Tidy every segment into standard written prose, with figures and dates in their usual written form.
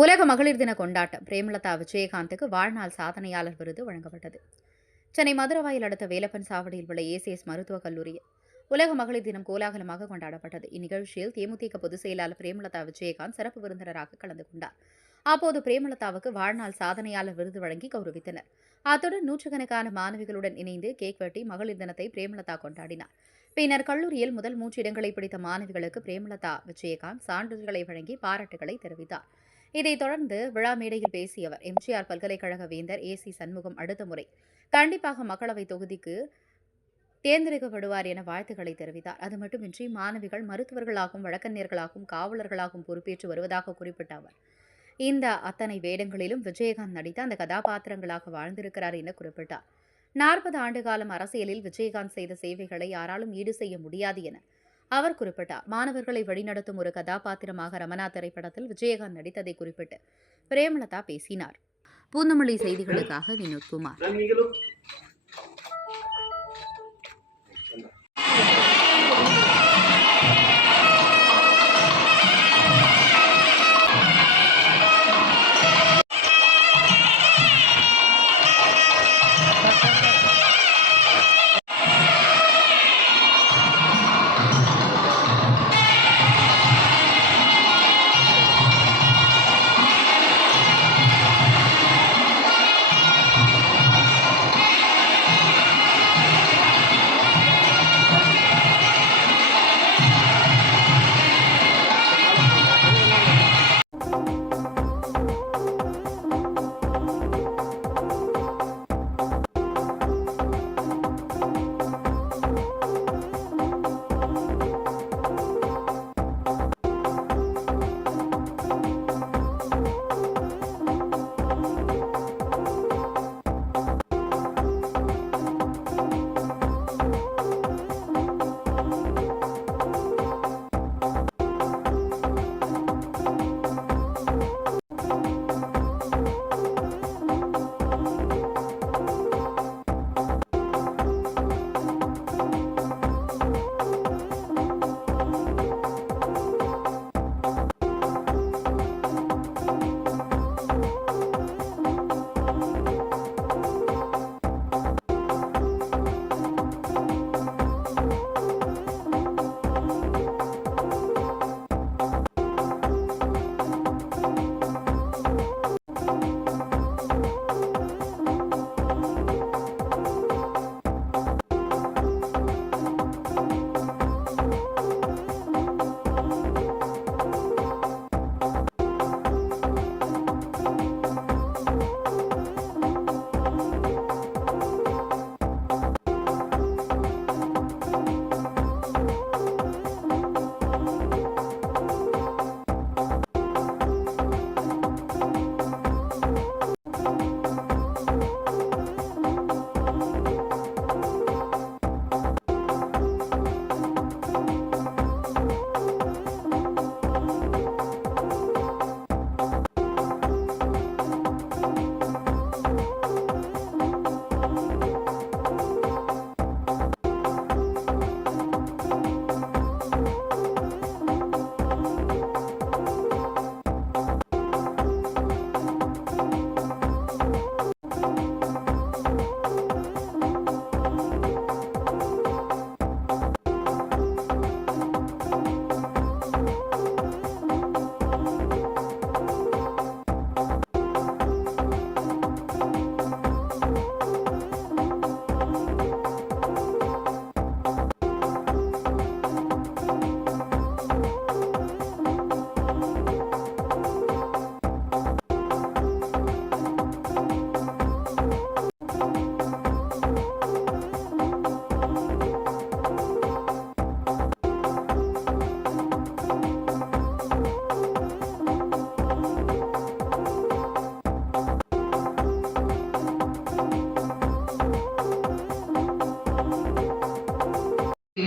உலக மகளிர் தின கொண்டாட்டம். பிரேமலதா விஜயகாந்துக்கு வாழ்நாள் சாதனையாளர் விருது வழங்கப்பட்டது. சென்னை மதுரவாயில் அடுத்த வேலப்பன் சாவடியில் உள்ள ஏசிஎஸ் மருத்துவக் கல்லூரியில் உலக மகளிர் தினம் கோலாகலமாக கொண்டாடப்பட்டது. இந்நிகழ்ச்சியில் தேமுதிக பொதுச் செயலாளர் பிரேமலதா விஜயகாந்த் சிறப்பு விருந்தினராக கலந்து கொண்டார். அப்போது பிரேமலதாவுக்கு வாழ்நாள் சாதனையாளர் விருது வழங்கி கௌரவித்தனர். அத்துடன் நூற்றுக்கணக்கான மாணவிகளுடன் இணைந்து கேக் வெட்டி மகளிர் தினத்தை பிரேமலதா கொண்டாடினார். பின்னர் கல்லூரியில் முதல் 3 இடங்களை பிடித்த மாணவிகளுக்கு பிரேமலதா விஜயகாந்த் சான்றிதழ்களை வழங்கி பாராட்டுகளை தெரிவித்தார். இதைத் தொடர்ந்து விழா மேடையில் பேசிய அவர், எம்ஜிஆர் பல்கலைக்கழக வேந்தர் ஏசி சண்முகம் அடுத்த முறை கண்டிப்பாக மக்களவைத் தொகுதிக்கு தேர்ந்தெடுக்கப்படுவார் என வாழ்த்துக்களை தெரிவித்தார். அது மட்டுமின்றி மாணவிகள் மருத்துவர்களாகவும் வழக்கறிஞர்களாகவும் காவலர்களாகவும் பொறுப்பேற்று வருவதாக குறிப்பிட்ட அவர், இந்த அத்தனை வேடங்களிலும் விஜயகாந்த் நடித்த அந்த கதாபாத்திரங்களாக வாழ்ந்திருக்கிறார் என குறிப்பிட்டார். 40 ஆண்டுகாலம் அரசியலில் விஜயகாந்த் செய்த சேவைகளை யாராலும் ஈடு செய்ய முடியாது என அவர் குறிப்பிட்டார். மாணவர்களை வழிநடத்தும் ஒரு கதாபாத்திரமாக ரமணா திரைப்படத்தில் விஜயகாந்த் நடித்ததை குறிப்பிட்டு பிரேமலதா பேசினார். பூந்தமல்லி செய்திகளுக்காக வினோத்குமார்.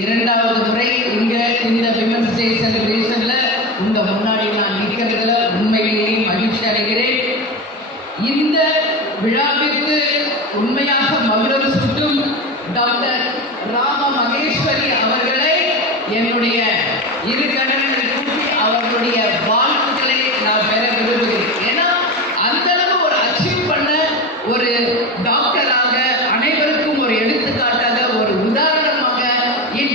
இரண்டாவது முறை இங்க இந்த விமன்ஸ் டே செலிப்ரேஷன்ல உங்க முன்னாடி நான் நிற்கிறதுல உண்மையிலேயே மகிழ்ச்சி அடைகிறேன். இந்த விழாவிற்கு உண்மையாக மகுடம் சூட்டும் டாக்டர் ராம மகேஸ்வரி அவர்களை என்னுடைய இரு கரங்களை கூட்டி அவர்களுடைய வாழ்த்துக்களை நான் பெற விரும்புகிறேன். ஒரு டாக்டராக அனைவருக்கும் ஒரு எடுத்துக்காட்டாக ஒரு உதாரணமாக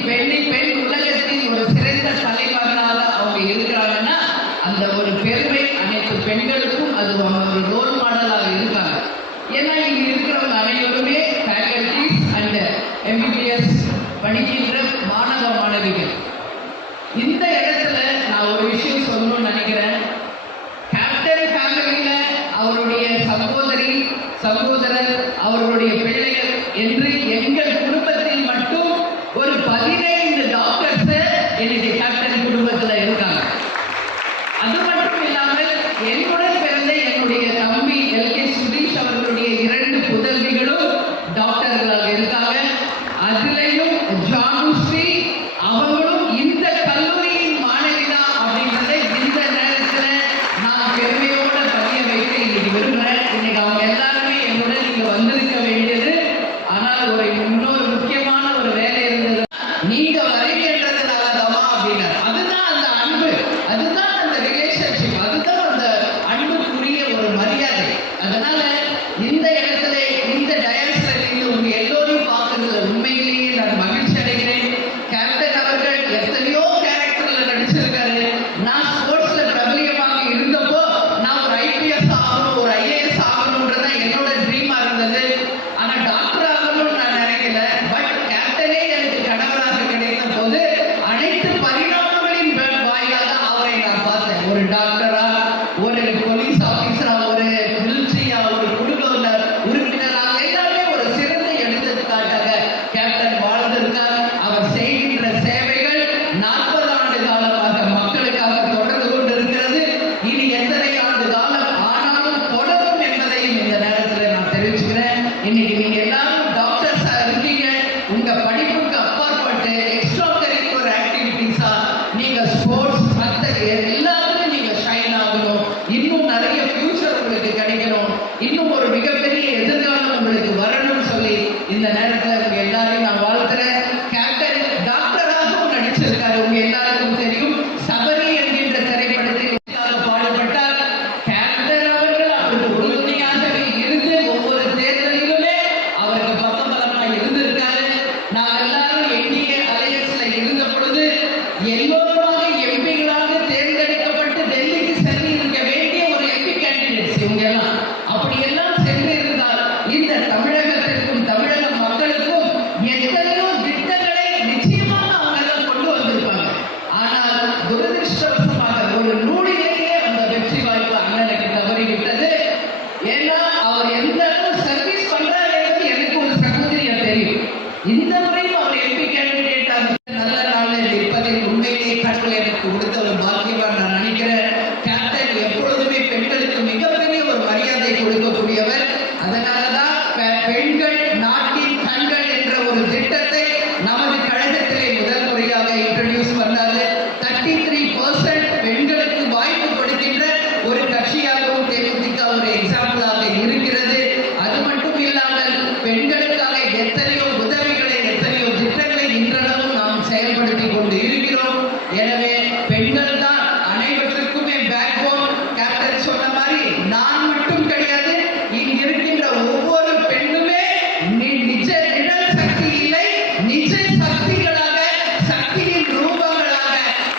பெண் உலகத்தின் ஒரு சிறந்த தலைவர்களாக அவங்க இருக்கிறாங்கன்னா அந்த ஒரு பெருமை அனைத்து பெண்களுக்கும் அது ஒரு ரோல் மாடலாக இருக்காங்க. ஏன்னா இங்க இருக்கிறவங்க அனைவருமே ஃபேக்கல்டிஸ் அண்ட் MBBS படிக்கின்ற மாணவ மாணவிகள். இந்த இடத்துல நான் ஒரு விஷயம் சொல்லணும்னு நினைக்கிறேன். கேப்டன் ஃபேமிலியில அவருடைய சகோதரர் அவர்களுடைய பிள்ளைகள் என்று எங்கள் குடும்பத்தில் மட்டும் ஒரு 15 டாக்டர்ஸ் எனக்கு கேப்டன் குடும்பத்தில் இருக்காங்க. அது மட்டும் இல்லாமல் என்னுடன் பிறந்த என்னுடைய தம்பி LK சுதீஷ் அவர்களுடைய 2 புதல்விகளும் டாக்டர்களாக இருக்காங்க. அதுலயும் ஜானுஸ்ரீ அவங்களும் இந்த கல்லூரியின் மாணவிதான் அப்படின்றத இந்த நேரத்துல நான் பெருமையோட பதிய வைத்து இன்னைக்கு விரும்புறேன். இன்னைக்கு அவங்க எல்லாருமே என்னுடன் இங்க வந்திருக்க வேண்டியது. ஆனால் இன்னொரு முக்கியமான ஒரு வேலை இருந்தது. நீங்க வருகின்றதுனாலதாமா அப்படின்னாரு. அதுதான் அந்த அன்பு, அதுதான் அந்த ரிலேஷன்ஷிப், அதுதான் அந்த அன்புக்குரிய ஒரு மரியாதை. அதனால இந்த இடத்துல இந்த டயஸ்ல இருந்து உங்க எல்லோரையும் பார்க்கறதுல உண்மையிலேயே நான் மகிழ்ச்சி அடைகிறேன். கேப்டன் அவர்கள் எத்தனையோ கேரக்டர்ல நடிச்சிருக்காரு. நான் ஸ்போர்ட்ஸ்ல பிரபலியமாக இருந்தப்போ நான் ஒரு IPS ஆகணும், ஒரு IAS ஆகணும்ன்றத என்னோட ட்ரீமா இருந்தது. ஆனா டாக்டர் ஆகணும்னு நான் நினைக்கல. பட் கேப்டனே எனக்கு கணவராக கிடைத்த போது அனைத்து பரிணாமங்களின் வாயிலாக அவரை நான் பார்த்தேன். ஒரு டாக்டரா, ஒரு போலீஸ் ஆபீசரா, ஒரு மிலிட்டரியா, ஒரு குடும்ப உறுப்பினராக எல்லாமே ஒரு சிறந்த எடுத்துக்காட்டாக கேப்டன் வாழ்ந்திருக்கார். அவர் செய்கின்ற சேவைகள் 40 ஆண்டு காலமாக மக்களுக்காக தொடர்ந்து கொண்டிருக்கிறது. இனி எத்தனை ஆண்டு காலம் ஆனாலும் தொடரும் என்பதையும் இந்த நேரத்தில் நான் தெரிவிச்சுக்கிறேன். இன்னைக்கு நீங்க எல்லாரும் டாக்டர்ஸா இருக்கீங்க. உங்க படிப்புக்கு அப்பாற்பட்டு எக்ஸ்ட்ரா கரிக்குலர் ஆக்டிவிட்டிஸா நீங்க ஸ்போர்ட்ஸ் மற்ற எல்லாருமே நீங்க ஷைன் ஆகணும். இன்னும் நிறைய ஃபியூச்சர் உங்களுக்கு கிடைக்கணும். இன்னும் ஒரு மிகப்பெரிய எதிர்காலம் உங்களுக்கு வரணும்னு சொல்லி இந்த நேரத்தில் உங்க எல்லாரையும் நான் வாழ்த்துறேன். கேப்டன் டாக்டராகவும் நடிச்சிருக்காரு. உங்க எல்லாருக்கும் தெரியும். சபரி என்கின்ற திரைப்படத்தில் பாடுபட்டார். கேப்டன் அவர்கள் அவருக்கு உறுதுணையாகவே இருந்து ஒவ்வொரு தேர்தலிலுமே அவருக்கு பக்கபலமாக இருந்திருக்காரு. நான் எல்லாரும் NDA அலையன்ஸ்ல இருந்த பொழுது எல்லோருமாக எம்பிகளாக தேர்ந்தெடுக்கப்பட்டு டெல்லிக்கு சென்று இருக்க வேண்டிய ஒரு MP கேண்டிடேட்ஸ் இவங்க எல்லாம். அப்படியெல்லாம் சென்று இருந்தால் இந்த தமிழகத்திற்கும் தமிழக மக்களுக்கும் எத்தனையோ திட்டங்களை நிச்சயமாக அவங்க எல்லாம் கொண்டு வந்திருப்பாங்க. ஆனால் துரதிருஷ்டவசமாக ஒரு நூலிலேயே அந்த வெற்றி வாய்ப்பு அண்ணனுக்கு தவறிவிட்டது. ஏன்னா அவர் எந்த அளவு சர்வீஸ் பண்றாரு என்பது எனக்கு ஒரு சகோதரியா தெரியும். இந்த முறையும் அவர் MP கேண்டிடேட்டாக நல்ல நாளில் இருப்பதில் உண்மையிலேயே கடவுள் எனக்கு கொடுத்த ஒரு பாக்கியவான் நான் நினைக்கிறேன். கேப்டன் எப்பொழுதுமே பெண்களுக்கு மிகப்பெரிய ஒரு மரியாதை கொடுக்கக்கூடியவர். அதனாலதான் பெண்கள் நாட்டின் கண்கள் என்ற ஒரு திட்டத்தை நமது கழகத்திலே முதல் முறையாக இன்ட்ரோடியூஸ் பண்ணாரு. 33% பெண்களுக்கு வாய்ப்பு கொடுக்கின்ற ஒரு கட்சியாகவும் தேமுதிக ஒரு எக்ஸாம்பிளாக இருக்கிறது. அது மட்டும் இல்லாமல் பெண்களுக்காக எத்தனையோ உதவிகளை, எத்தனையோ திட்டங்களை இன்றளவும் நாம் செயல்படுத்தி கொண்டு இருக்கிறோம். எனவே பெண்கள் தான் அனைவருக்குமே பேக்போன். கேப்டன் சொன்ன மாதிரி நான் மட்டும் கிடையாது, இங்கு இருக்கின்ற ஒவ்வொரு பெண்ணுமே நிஜ நிழல் சக்தி இல்லை, நிஜ சக்திகளாக, சக்தியின் ரூபங்களாக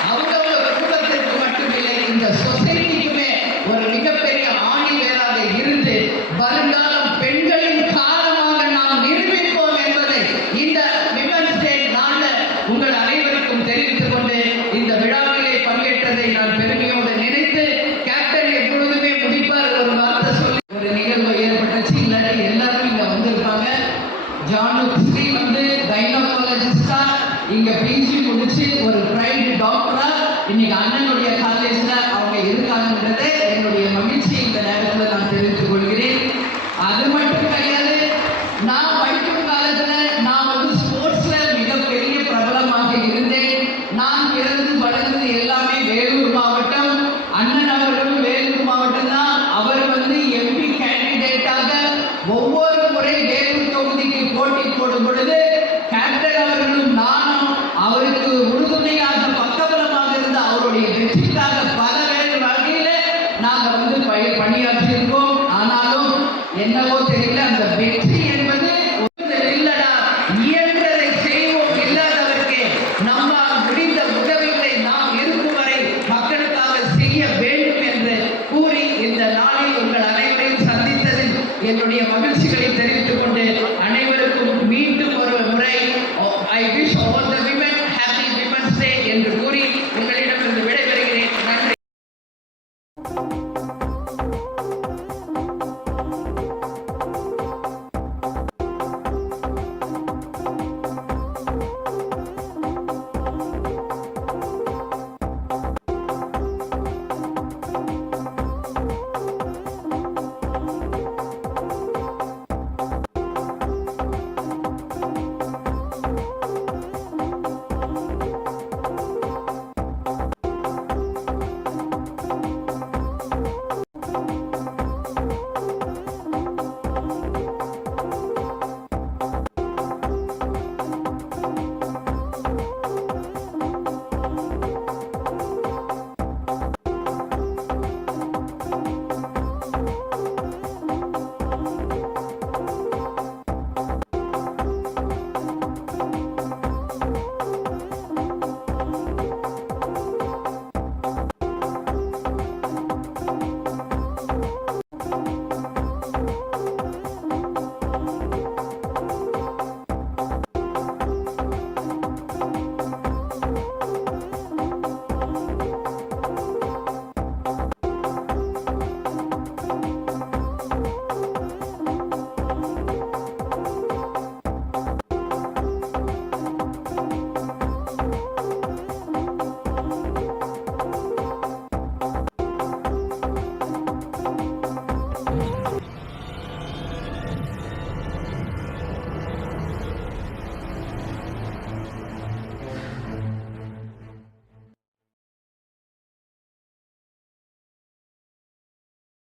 அவங்கவுங்க குடும்பத்திற்கு மட்டுமில்லை இந்த சொசைட்டிக்குமே ஒரு மிகப்பெரிய ஆணி வேராக இருந்து வருங்காலம் பெண்களின் காலமாக நாம் நிரூபிப்போம் என்பதை இந்த விமன்ஸ் டே நாளில் உங்கள் அனைவருக்கும் தெரிவித்துக் கொண்டு இந்த விழாவிலே பங்கேற்றதை நான் பெருமையோடு நினைத்து, கேப்டன் எப்பொழுதுமே முடிப்பார் ஒரு வார்த்தை சொல்லி ஒரு நிகழ்வு ஏற்பட்டுச்சு. இல்லாட்டி எல்லாரும் இங்க வந்திருப்பாங்க. ஜானுஸ்ரீ கைனகாலஜிஸ்டா இங்க PG முடிச்சு ஒரு பிரைவேட் டாக்டரா இன்னைக்கு அண்ணனுடைய காலேஜ்ல அவங்க இருக்காங்கன்றதை என்னுடைய மகிழ்ச்சி இந்த நேரத்தில் நான் தெரிவித்துக் கொள்கிறேன். அது மட்டும் கிடையாது, நான் படிக்கும் காலத்துல நான் ஸ்போர்ட்ஸ்ல மிகப்பெரிய பிரபலமாக இருந்தேன். நான் பிறந்து வளர்ந்தது எல்லாமே வேலூர் மாவட்டம். அண்ணன் அவர்களும் வேலூர் மாவட்டம் தான். அவர் MP கேண்டிடேட்டாக ஒவ்வொரு முறை வேலூர் தொகுதிக்கு போட்டி போடும் பொழுது கேப்டன் அவர்களும் நானும் அவருக்கு உறுதுணையாக பக்கபலமாக இருந்த அவருடைய வெற்றிக்காக பல வகையில நாங்கள் பணியாற்றியிருக்கோம். ஆனாலும் என்ன என்னவோ தெரியல, அந்த வெற்றி என்பது ஒருத்தர் இல்லடா, இயன்றதை செய்வோம், இல்லாதவர்க்கே நம்மால் முடிந்த உதவிகளை நாம் இருக்கும் வரை மக்களுக்காக செய்ய வேண்டும் என்று கூறி இந்த நாளில் உங்கள் அனைவரையும் சந்தித்ததில் என்னுடைய மகிழ்ச்சிகளை தெரிவித்துக் கொண்டு அனைவருக்கும் மீண்டும் ஒரு முறை I wish all the women happy women's day என்று கூறி